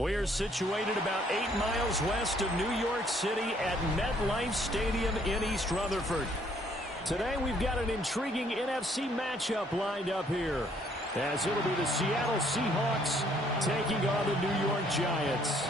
We're situated about 8 miles west of New York City at MetLife Stadium in East Rutherford. Today we've got an intriguing NFC matchup lined up here, as it'll be the Seattle Seahawks taking on the New York Giants.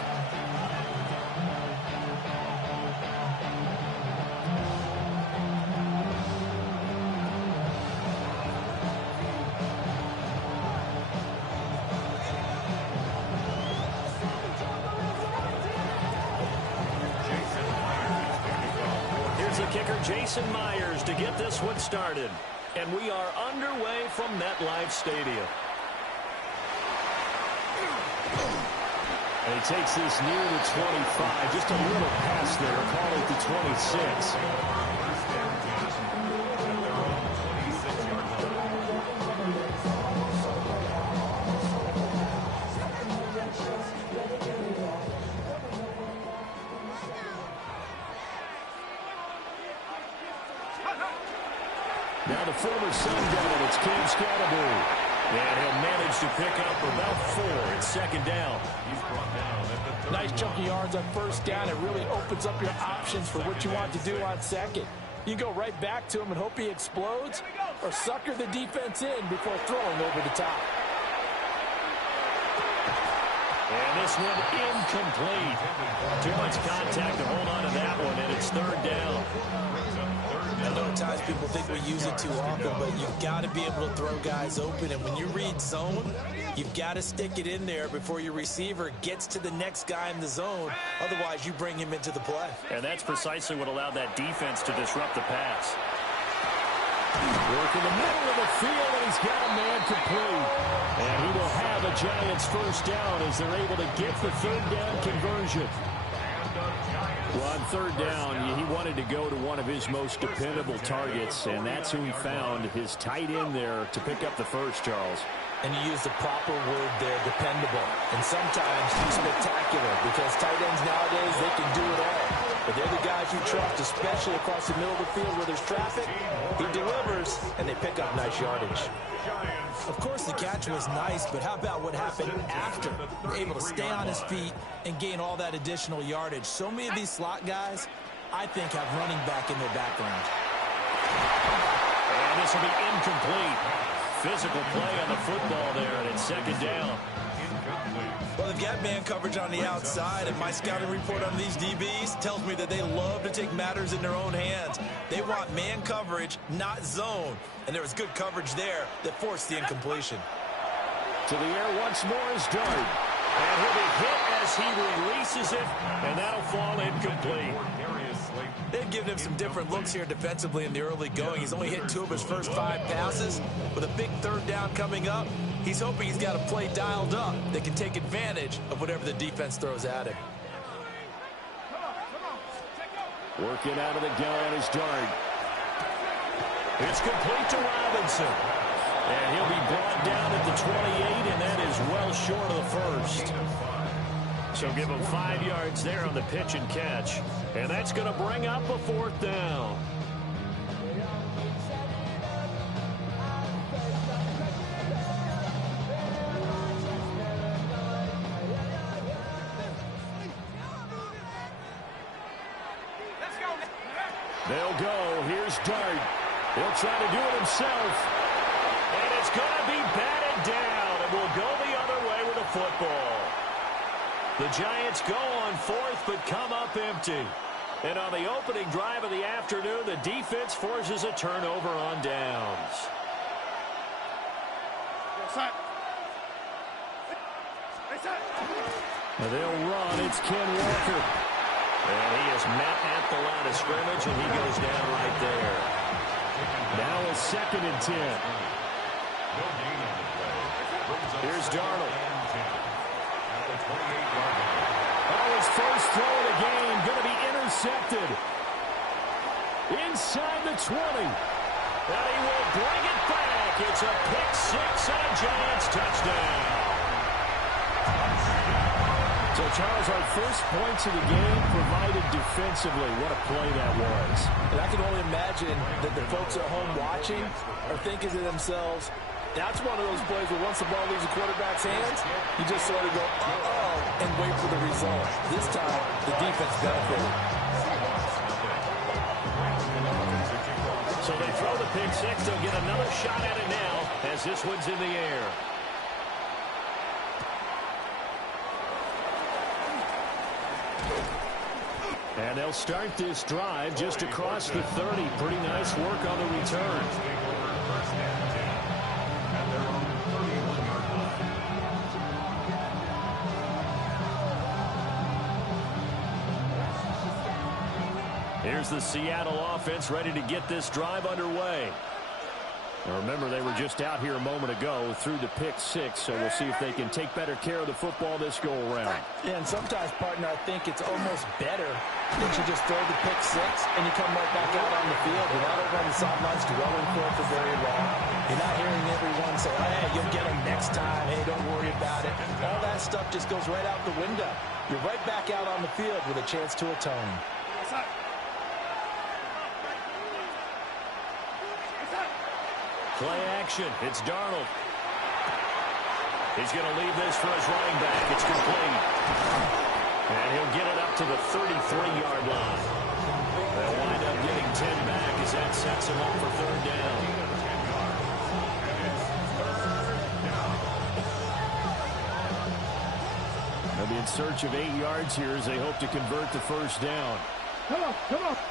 Kicker Jason Myers to get this one started. And we are underway from MetLife Stadium. And he takes this near the 25. Just a little pass there. Call it the 26. Now the former Sun Devil, it's Cam Scatterbury. And he'll manage to pick up about 4. It's second down. He's brought down. Nice chunky yards on first down. It really opens up your options for what you want to do on second. You go right back to him and hope he explodes, or sucker the defense in before throwing over the top. And this one incomplete. Too much contact to hold on to that one, and it's third down. I know at times people think we use it too often, but you've got to be able to throw guys open. And when you read zone, you've got to stick it in there before your receiver gets to the next guy in the zone. Otherwise, you bring him into the play. And that's precisely what allowed that defense to disrupt the pass. Work in the middle of the field, and he's got a man complete. And he will have a Giants first down as they're able to get the third down conversion. Well, on third down, he wanted to go to one of his most dependable targets, and that's who he found, his tight end there, to pick up the first, Charles. And you use the proper word there, dependable. And sometimes spectacular, because tight ends nowadays, they can do it all. But they're the guys you trust, especially across the middle of the field where there's traffic. He delivers, and they pick up nice yardage. Of course, the catch was nice, but how about what happened after? Able to stay on his feet and gain all that additional yardage. So many of these slot guys, I think, have running back in their background. And this will be incomplete. Physical play on the football there, and it's second down. Well, they've got man coverage on the outside, and my scouting report on these DBs tells me that they love to take matters in their own hands. They want man coverage, not zone. And there was good coverage there that forced the incompletion. To the air once more is Dart. And he'll be hit as he releases it, and that'll fall incomplete. They've given him some different looks here defensively in the early going. He's only hit 2 of his first 5 passes. With a big third down coming up, he's hoping he's got a play dialed up that can take advantage of whatever the defense throws at him. Working out of the gun is Dart. It's complete to Robinson. And he'll be brought down at the 28, and that is well short of the first. So give him 5 yards there on the pitch and catch. And that's going to bring up a 4th down. They'll go. Here's Dart. He'll try to do it himself. And it's going to be batted down. And we'll go the other way with the football. The Giants go on 4th, but come up empty. And on the opening drive of the afternoon, the defense forces a turnover on downs. They'll run. It's Ken Walker. And he is met at the line of scrimmage, and he goes down right there. Now a 2nd and 10. Here's Darnold. Oh, his first throw of the game going to be intercepted. Inside the 20. And he will bring it back. It's a pick-6 and a Giants touchdown. So, Charles, our first points of the game provided defensively. What a play that was. And I can only imagine that the folks at home watching are thinking to themselves, that's one of those plays where once the ball leaves the quarterback's hands, you just sort of go, uh-oh, and wait for the result. This time, the defense benefited. So they throw the pick six. They'll get another shot at it now as this one's in the air. And they'll start this drive just across the 30. Pretty nice work on the return. Here's the Seattle offense ready to get this drive underway. Now remember, they were just out here a moment ago through the pick six, so we'll see if they can take better care of the football this go-around. Yeah, and sometimes, partner, I think it's almost better that you just throw the pick six and you come right back out on the field. You're not over on the sidelines dwelling for it for very long. You're not hearing everyone say, hey, you'll get them next time. Hey, don't worry about it. All that stuff just goes right out the window. You're right back out on the field with a chance to atone. Play action. It's Darnold. He's going to leave this for his running back. It's complete. And he'll get it up to the 33-yard line. They'll wind up getting 10 back as that sets him up for third down. They'll be in search of 8 yards here as they hope to convert the first down. Come on.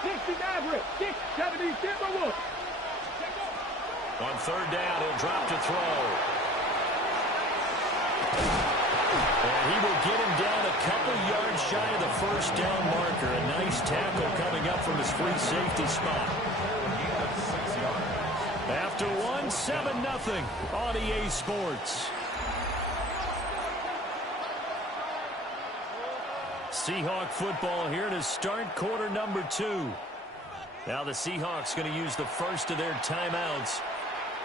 69, 6, 70, Timberwolves. On third down, he'll drop to throw. And he will get him down a couple yards shy of the first down marker. A nice tackle coming up from his free safety spot. After one, 7-0 on EA Sports. Seahawk football here to start quarter number 2. Now the Seahawks going to use the first of their timeouts.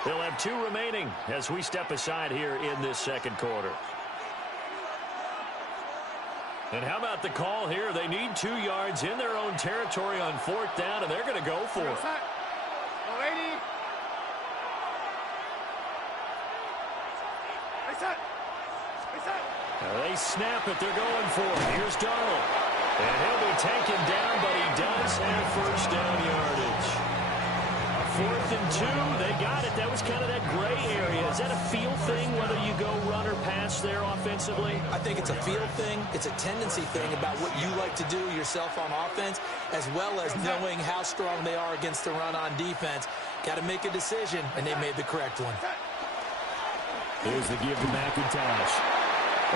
They'll have 2 remaining as we step aside here in this second quarter. And how about the call here? They need 2 yards in their own territory on fourth down, and they're going to go for it. Now they snap it. They're going for it. Here's Darnold. And he'll be taken down, but he does have first down yardage. 4th and 2, they got it. That was kind of that gray area. Is that a feel thing, whether you go run or pass there offensively? I think it's a feel thing. It's a tendency thing about what you like to do yourself on offense, as well as knowing how strong they are against the run on defense. Got to make a decision, and they made the correct one. Here's the give to McIntosh.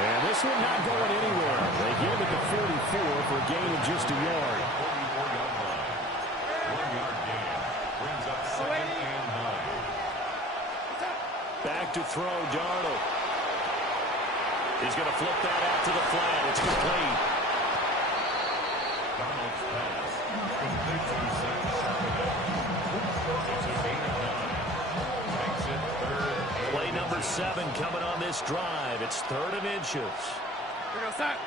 And this one not going anywhere. They give it to 44 for a gain of just a yard. Back to throw, Darnold. He's going to flip that out to the flat. It's complete. Play number 7 coming on this drive. It's 3rd and inches. Here goes that.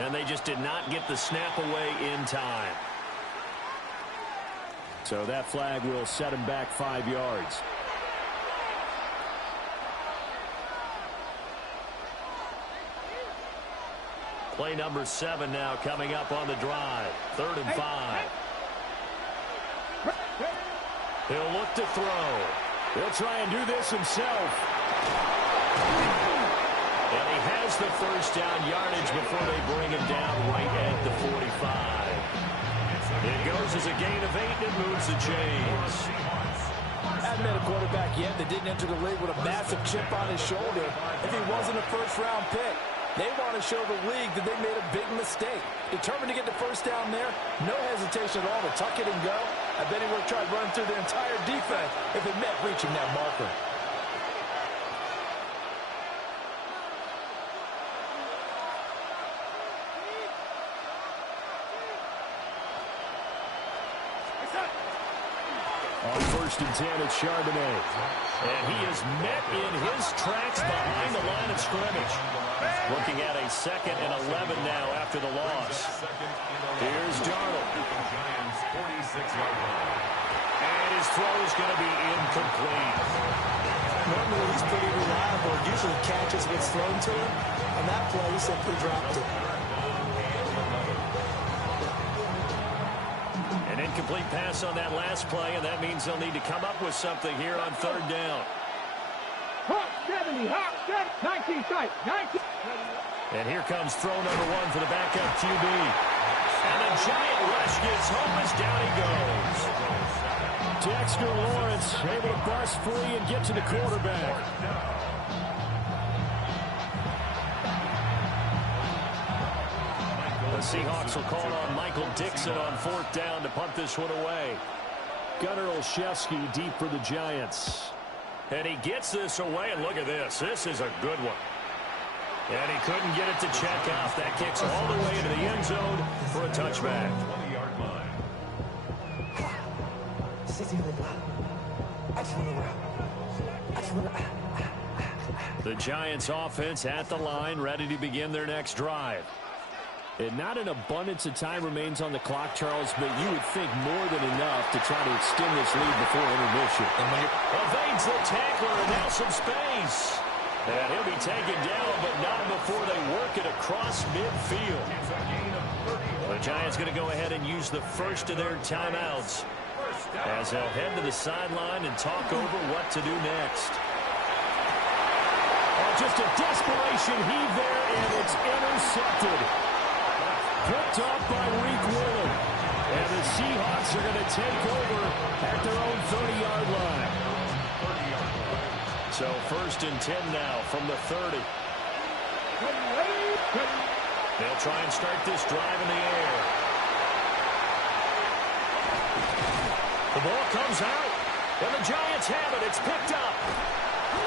And they just did not get the snap away in time. So that flag will set him back 5 yards. Play number 7 now coming up on the drive. 3rd and 5. He'll look to throw. He'll try and do this himself. And he has the first down yardage before they bring him down right at the 45. It goes as a gain of 8 and moves the chains. Hadn't had a quarterback yet that didn't enter the league with a massive chip on his shoulder if he wasn't a first-round pick. They want to show the league that they made a big mistake. Determined to get the first down there, no hesitation at all to tuck it and go. I bet he would have tried running through the entire defense if it meant reaching that marker. On 1st and 10, it's Charbonnet. And he is met in his tracks behind the line of scrimmage. Looking at a 2nd and 11 now after the loss. Here's Darnold. And his throw is going to be incomplete. Normally he's pretty reliable. Usually catches what's thrown to him. On that play, he simply dropped it. An incomplete pass on that last play, and that means they'll need to come up with something here on 3rd down. Hawk 70, Hawk 70, 19 sight, 19. And here comes throw number 1 for the backup QB. And the giant rush gets home as down he goes. Dexter Lawrence able to bust free and get to the quarterback. The Seahawks will call on Michael Dixon on 4th down to punt this one away. Gunnar Olszewski deep for the Giants. And he gets this away, and look at this. This is a good one. And he couldn't get it to check off. That kicks all the way into the end zone for a touchback. The Giants offense at the line, ready to begin their next drive. And not an abundance of time remains on the clock, Charles, but you would think more than enough to try to extend this lead before intermission. And when evades the tackler, and now some space. And he'll be taken down, but not before they work it across midfield. The Giants going to go ahead and use the first of their timeouts as they'll head to the sideline and talk over what to do next. Oh, just a desperation heave there, and it's intercepted. Picked up by Reek Willen. And the Seahawks are going to take over at their own 30-yard line. So 1st and 10 now from the 30. They'll try and start this drive in the air. The ball comes out, and the Giants have it. It's picked up.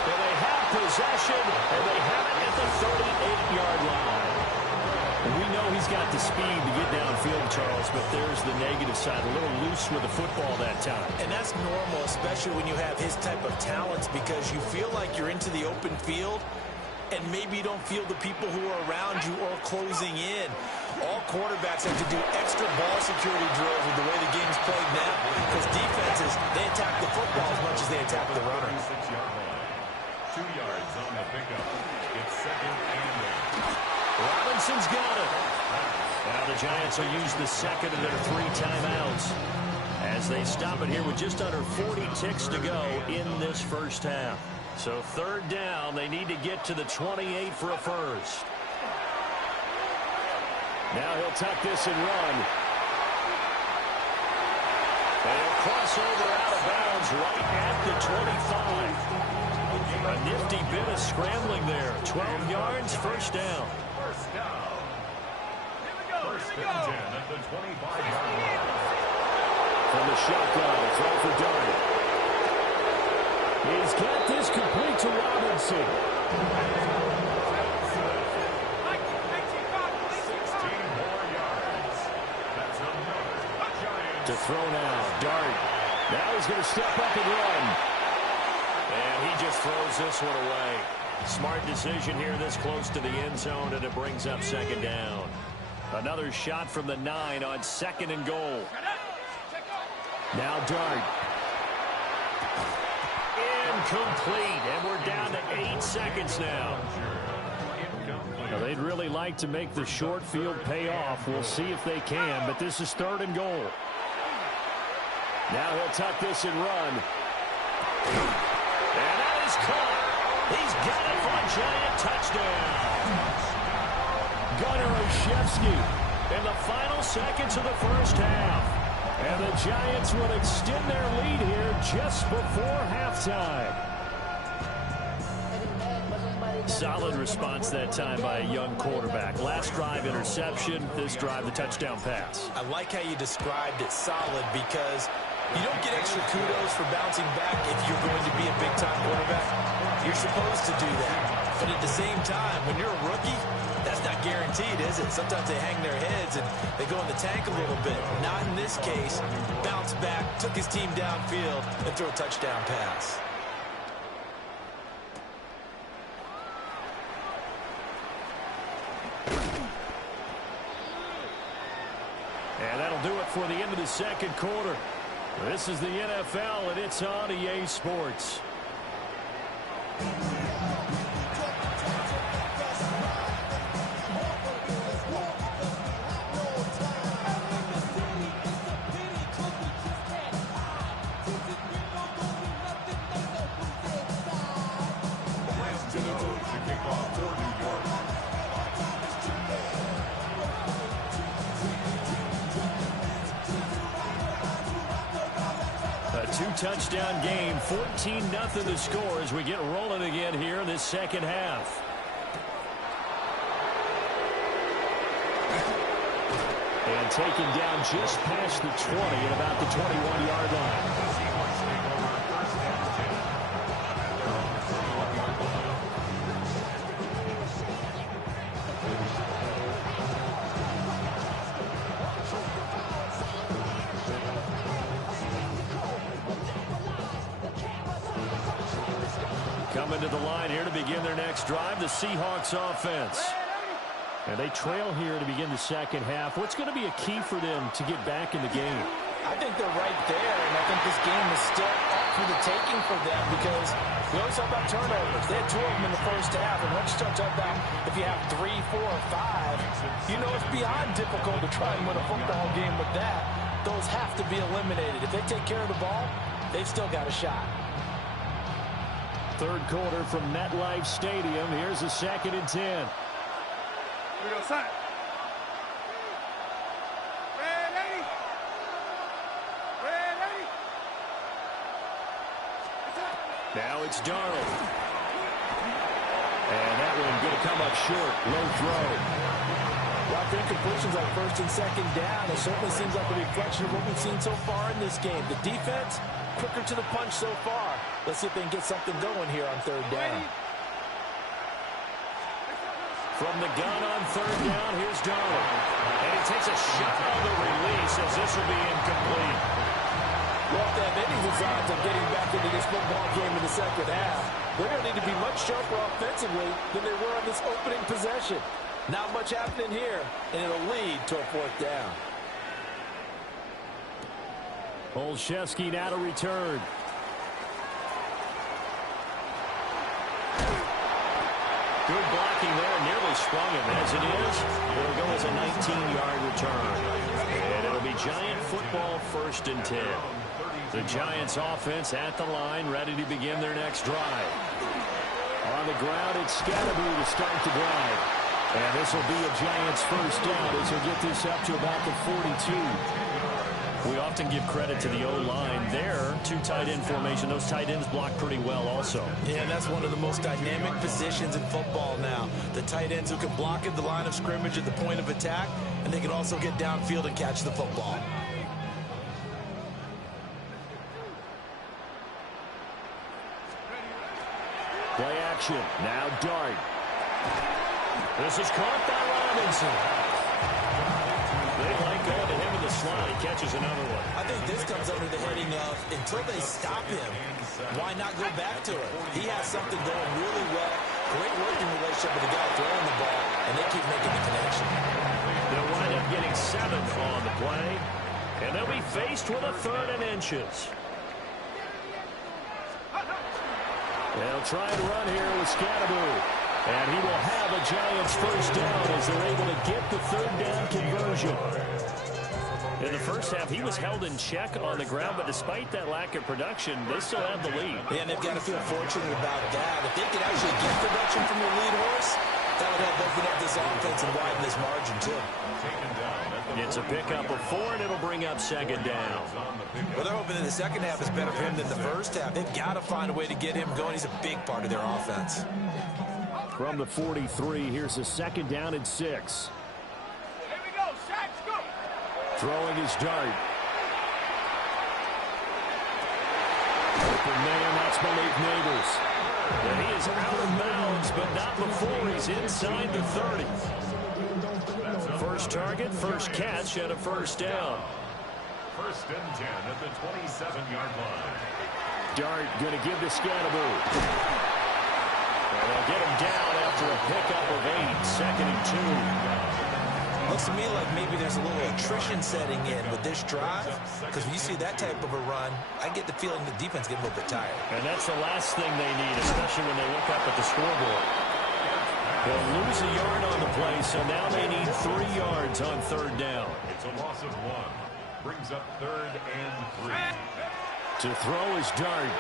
And they have possession, and they have it at the 38-yard line. We know he's got the speed to get downfield, Charles, but there's the negative side. A little loose with the football that time. And that's normal, especially when you have his type of talents, because you feel like you're into the open field, and maybe you don't feel the people who are around you or closing in. All quarterbacks have to do extra ball security drills with the way the game's played now, because defenses, they attack the football as much as they attack the runner. 2 yards on the pickup. It's 2nd and 8. Robinson's got it. Now the Giants will use the 2nd of their 3 timeouts as they stop it here with just under 40 ticks to go in this first half. So 3rd down, they need to get to the 28 for a first. Now he'll tuck this and run. And he'll cross over out of bounds right at the 25. A nifty bit of scrambling there. 12 yards, first down. First down. 1st and 10 at the 25-yard line. From the shotgun, throw for Darnold. He's got this complete to Robinson. 16 more yards. That's another Giants. To throw now, Dart. Now he's going to step up and run. And he just throws this one away. Smart decision here this close to the end zone, and it brings up 2nd down. Another shot from the 9 on 2nd and goal. Now Dart. Incomplete, and we're down to 8 seconds now. Now they'd really like to make the short field pay off. We'll see if they can, but this is 3rd and goal. Now he'll tuck this and run. And that is caught. He's got it for a giant touchdown. Gunnar Olszewski in the final seconds of the first half. And the Giants will extend their lead here just before halftime. Solid response that time by a young quarterback. Last drive, interception. This drive, the touchdown pass. I like how you described it, solid, because you don't get extra kudos for bouncing back if you're going to be a big-time quarterback. You're supposed to do that. But at the same time, when you're a rookie, that's not guaranteed, is it? Sometimes they hang their heads and they go in the tank a little bit. Not in this case. Bounce back, took his team downfield, and threw a touchdown pass. And that'll do it for the end of the second quarter. This is the NFL, and it's on EA Sports. Two-touchdown game, 14-0 the score as we get rolling again here in this second half. And taken down just past the 20 at about the 21-yard line. Coming to the line here to begin their next drive, the Seahawks offense. And they trail here to begin the second half. What's going to be a key for them to get back in the game? I think they're right there, and I think this game is still up for the taking for them because we always talk about turnovers. They had 2 of them in the first half, and once you start talking about if you have 3, 4, or 5, you know it's beyond difficult to try and win a football game with that. Those have to be eliminated. If they take care of the ball, they've still got a shot. Third quarter from MetLife Stadium. Here's a 2nd and 10. Here we go, side. Ready? Ready? Now it's Darnold. And that one going to come up short. Low throw. Well, I think completions on 1st and 2nd down. It certainly seems like a reflection of what we've seen so far in this game. The defense, quicker to the punch so far. Let's see if they can get something going here on 3rd down. From the gun on 3rd down, here's Darnold. And he takes a shot on the release as this will be incomplete. Well, if they have any designs of getting back into this football game in the second half, they're going to need to be much sharper offensively than they were on this opening possession. Not much happening here, and it'll lead to a 4th down. Olszewski now to return. Good blocking there, nearly sprung him. As it is, it'll go as a 19-yard return. And it'll be Giant football 1st and 10. The Giants offense at the line, ready to begin their next drive. On the ground, it's Scatterby to start the drive. And this will be a Giants 1st down as he'll get this up to about the 42. We often give credit to the O-line there. 2 tight end formation. Those tight ends block pretty well also. Yeah, and that's one of the most dynamic positions in football now. The tight ends who can block at the line of scrimmage at the point of attack, and they can also get downfield and catch the football. Play action. Now Dart. This is caught by Robinson. They like going to him in the slot. He catches another one. I think this comes under the heading of until they stop him, why not go back to it? He has something going really well. Great working relationship with the guy throwing the ball, and they keep making the connection. They'll wind up getting 7 on the play, and they'll be faced with a 3rd and inches. They'll try and run here with Scatterby. And he will have a Giants 1st down as they're able to get the 3rd down conversion. In the first half, he was held in check on the ground, but despite that lack of production, they still have the lead. Yeah, and they've got to feel fortunate about that. If they could actually get production from their lead horse, that would help open up this offense and widen this margin, too. It's a pickup of 4, and it'll bring up 2nd down. Well, they're hoping that the second half is better for him than the first half. They've got to find a way to get him going. He's a big part of their offense. From the 43, here's a 2nd down and 6. Here we go, Shaq's go. Throwing his Dart. Open man, that's Malik Neighbors. And he is out of bounds, but not before he's inside the 30. First target, first catch, and a 1st down. 1st and 10 at the 27-yard line. Dart going to give to Scatterby. And they'll get him down after a pickup of 8, 2nd and 2. Looks to me like maybe there's a little attrition setting in with this drive, because when you see that type of a run, I get the feeling the defense gets a little bit tired. And that's the last thing they need, especially when they look up at the scoreboard. They'll lose a yard on the play, so now they need 3 yards on 3rd down. It's a loss of 1. Brings up 3rd and 3. To throw is Dart.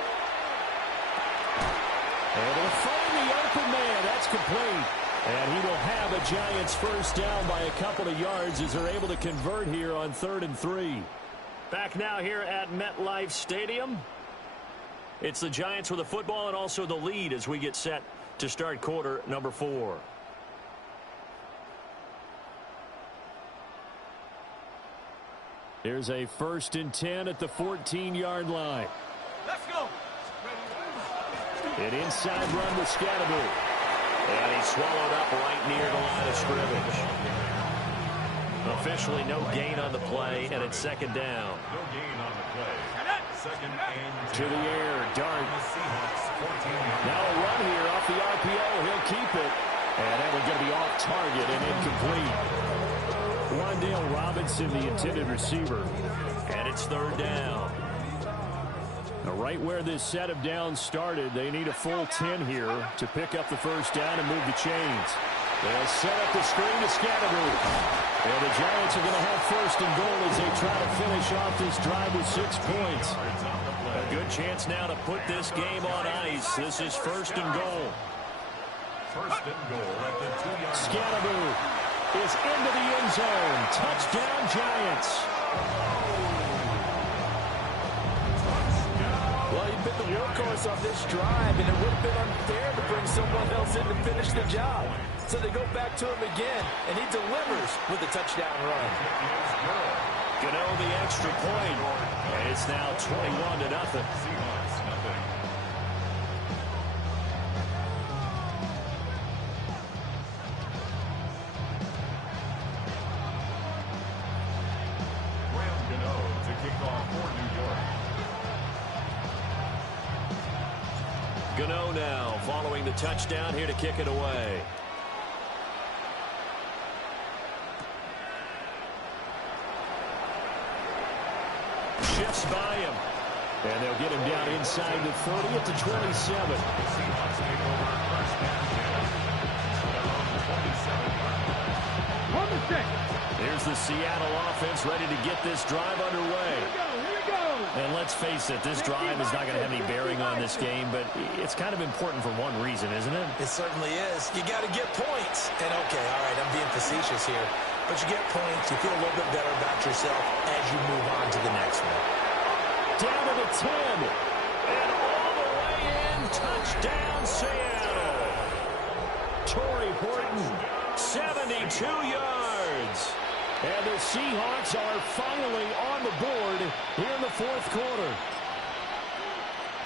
And they'll find the open man. That's complete. And he will have a Giants first down by a couple of yards as they're able to convert here on 3rd and 3. Back now here at MetLife Stadium. It's the Giants with the football and also the lead as we get set to start quarter number 4. Here's a 1st and 10 at the 14-yard line. Let's go. An inside run with Scatterby. And he's swallowed up right near the line of scrimmage. Officially no gain on the play, and it's 2nd down. No gain on the play. 2nd and 10. To the air, Dart. Now a run here off the RPO. He'll keep it. And that will be off target and incomplete. Wandale Robinson, the intended receiver. And it's 3rd down. Now right where this set of downs started, they need a full 10 here to pick up the first down and move the chains. They'll set up the screen to Scatterby. And the Giants are going to have 1st and goal as they try to finish off this drive with 6 points. A good chance now to put this game on ice. This is 1st and goal. 1st and goal at the 2-yard line. Scatterby is into the end zone. Touchdown, Giants. Well, you've been the workhorse on this drive, and it would have been unfair to bring someone else in to finish the job. So they go back to him again, and he delivers with a touchdown run. Gano the extra point. And it's now 21-0. Seahawks, nothing. Graham Gano to kick off for New York. Gano now following the touchdown here to kick it away. Shifts by him. And they'll get him down inside the 30 at the 27. Seahawks take over 1st and 10. Their own 27. On the stick. Here's the Seattle offense ready to get this drive underway. Here we go. And let's face it, this drive is not going to have any bearing on this game, but it's kind of important for one reason, isn't it? It certainly is. You got to get points. And, okay, all right, I'm being facetious here. But you get points, you feel a little bit better about yourself as you move on to the next one. Down to the 10. And all the way in. Touchdown, Seattle. Torrey Horton, 72 yards. And the Seahawks are finally on the board here in the 4th quarter.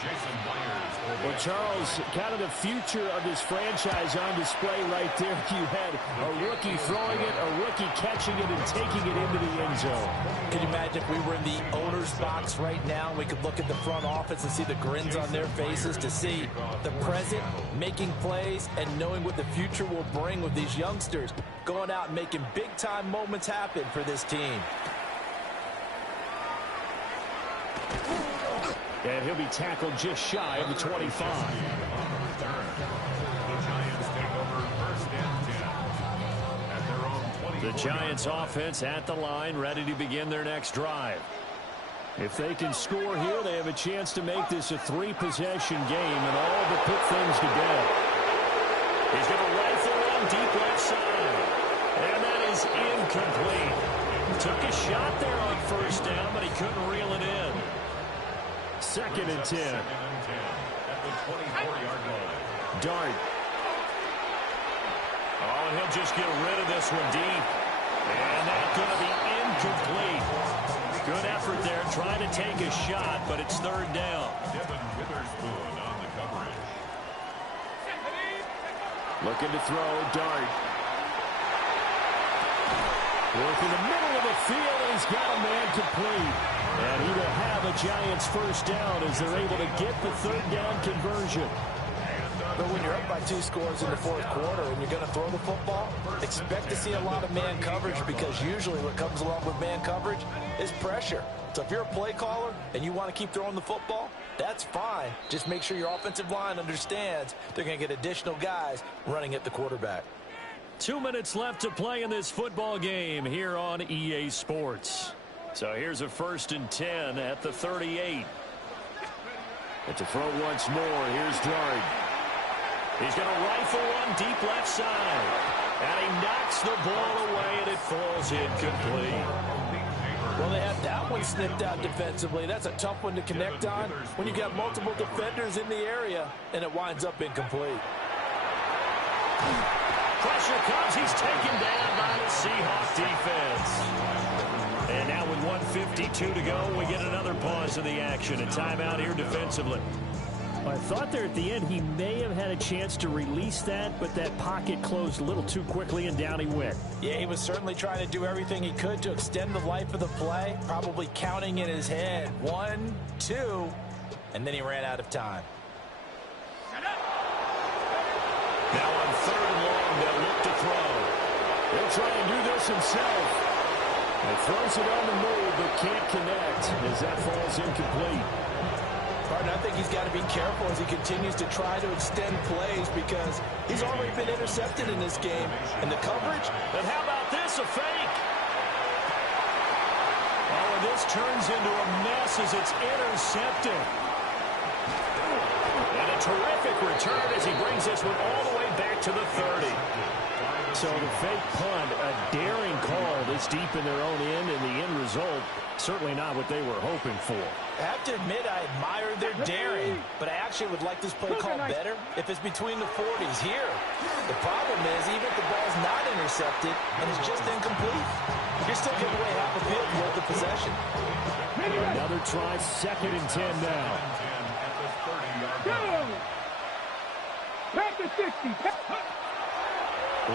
Jason Myers. Well, Charles, kind of the future of this franchise on display right there. You had a rookie throwing it, a rookie catching it, and taking it into the end zone. Could you imagine if we were in the owner's box right now? We could look at the front office and see the grins on their faces, to see the present making plays and knowing what the future will bring with these youngsters going out and making big-time moments happen for this team. And he'll be tackled just shy of the 25. The Giants take over 1st and 10 at their own 20. The Giants offense at the line, ready to begin their next drive. If they can score here, they have a chance to make this a 3-possession game and all but put things to bed. He's going to rifle in deep left side. And that is incomplete. Took a shot there on 1st down, but he couldn't reel it in. 2nd and 10. 2nd and 10 at the 24-yard line. Dart. Oh, and he'll just get rid of this one deep. And that's going to be incomplete. Good effort there, trying to take a shot, but it's 3rd down. Devin Witherspoon on the coverage. Looking to throw, Dart. Work in the middle of the field, and he's got a man complete. And he will have a Giants first down as they're able to get the 3rd down conversion. And But when you're up by 2 scores in the fourth quarter and you're going to throw the football, expect to see a lot of man coverage, because usually what comes along with man coverage is pressure. So if you're a play caller and you want to keep throwing the football, that's fine. Just make sure your offensive line understands they're going to get additional guys running at the quarterback. 2 minutes left to play in this football game here on EA Sports. So here's a 1st and 10 at the 38. And to throw once more, here's Dart. He's going to rifle one deep left side. And he knocks the ball away, and it falls incomplete. Well, they had that one snipped out defensively. That's a tough one to connect on when you got multiple defenders in the area, and it winds up incomplete. Pressure comes. He's taken down by the Seahawks defense. And now with 1:52 to go, we get another pause in the action. A timeout here defensively. I thought there at the end he may have had a chance to release that, but that pocket closed a little too quickly, and down he went. Yeah, he was certainly trying to do everything he could to extend the life of the play, probably counting in his head. 1, 2, and then he ran out of time. Now on 3rd and long, they'll look to throw. He'll try and do this himself. And throws it on the move, but can't connect as that falls incomplete. I think he's got to be careful as he continues to try to extend plays, because he's already been intercepted in this game. And the coverage? But how about this, a fake? Oh, and this turns into a mess as it's intercepted. And a terrific return as he brings this one all the way back to the 30. So the fake punt, a daring call this deep in their own end, and the end result, certainly not what they were hoping for. I have to admit, I admire their daring, but I actually would like this play call better if it's between the 40s here. The problem is, even if the ball's not intercepted and it's just incomplete, you're still giving away half the field worth of possession. Another try, 2nd and 10 now. Back to 60.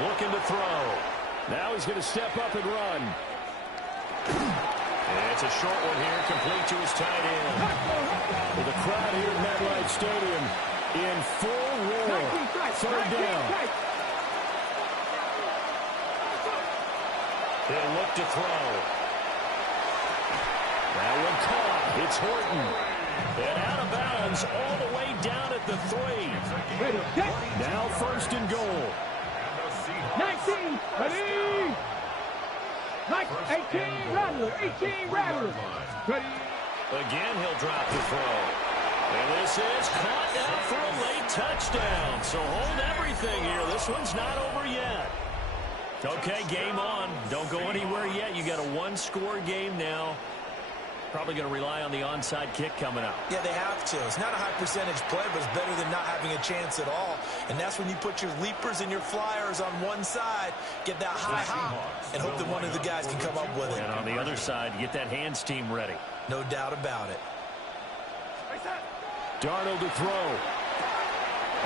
Looking to throw. Now he's going to step up and run. And it's a short one here, complete to his tight end. With the crowd here at MetLife Stadium in full roar. 3rd down. He'll look to throw. That one caught. It's Horton. And out of bounds all the way down at the 3. Now 1st and goal. 19, ready. 18, Rattler, 18, Rattler. Ready. Again, he'll drop the throw. And this is caught now for a late touchdown. So hold everything here. This one's not over yet. Okay, game on. Don't go anywhere yet. You got a 1-score game now. Probably going to rely on the onside kick coming up. Yeah, they have to. It's not a high percentage play, but it's better than not having a chance at all. And that's when you put your leapers and your flyers on one side, get that high hop, and hope that one of the guys can come up with it. And on the other side, get that hands team ready. No doubt about it. Darnold to throw.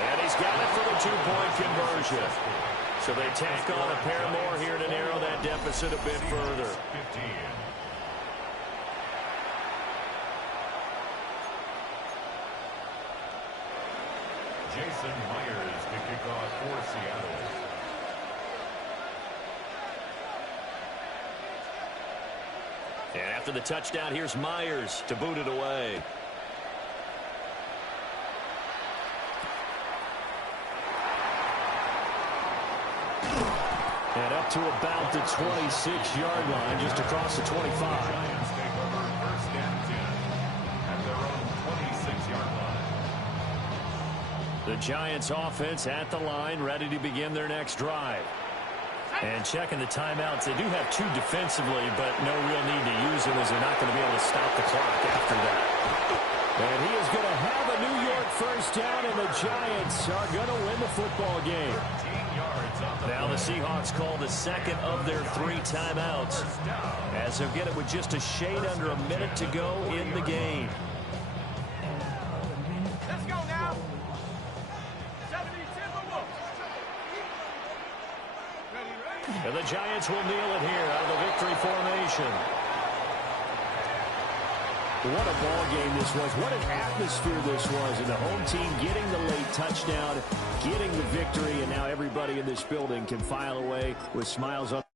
And he's got it for the 2-point conversion. So they tack on a pair more here to narrow that deficit a bit further. Jason Myers to kick off for Seattle. And after the touchdown, here's Myers to boot it away. And up to about the 26-yard line, just across the 25. Giants take over 1st and 10 at their own 26-yard line. The Giants offense at the line, ready to begin their next drive. And checking the timeouts, they do have 2 defensively, but no real need to use them as they're not going to be able to stop the clock after that. And he is going to have a New York 1st down, and the Giants are going to win the football game. Now the Seahawks call the 2nd of their 3 timeouts, as they'll get it with just a shade under a minute to go in the game. Let's go now. And the Giants will kneel it here out of the victory formation. What a ball game this was. What an atmosphere this was. And the home team getting the late touchdown, getting the victory, and now everybody in this building can file away with smiles on.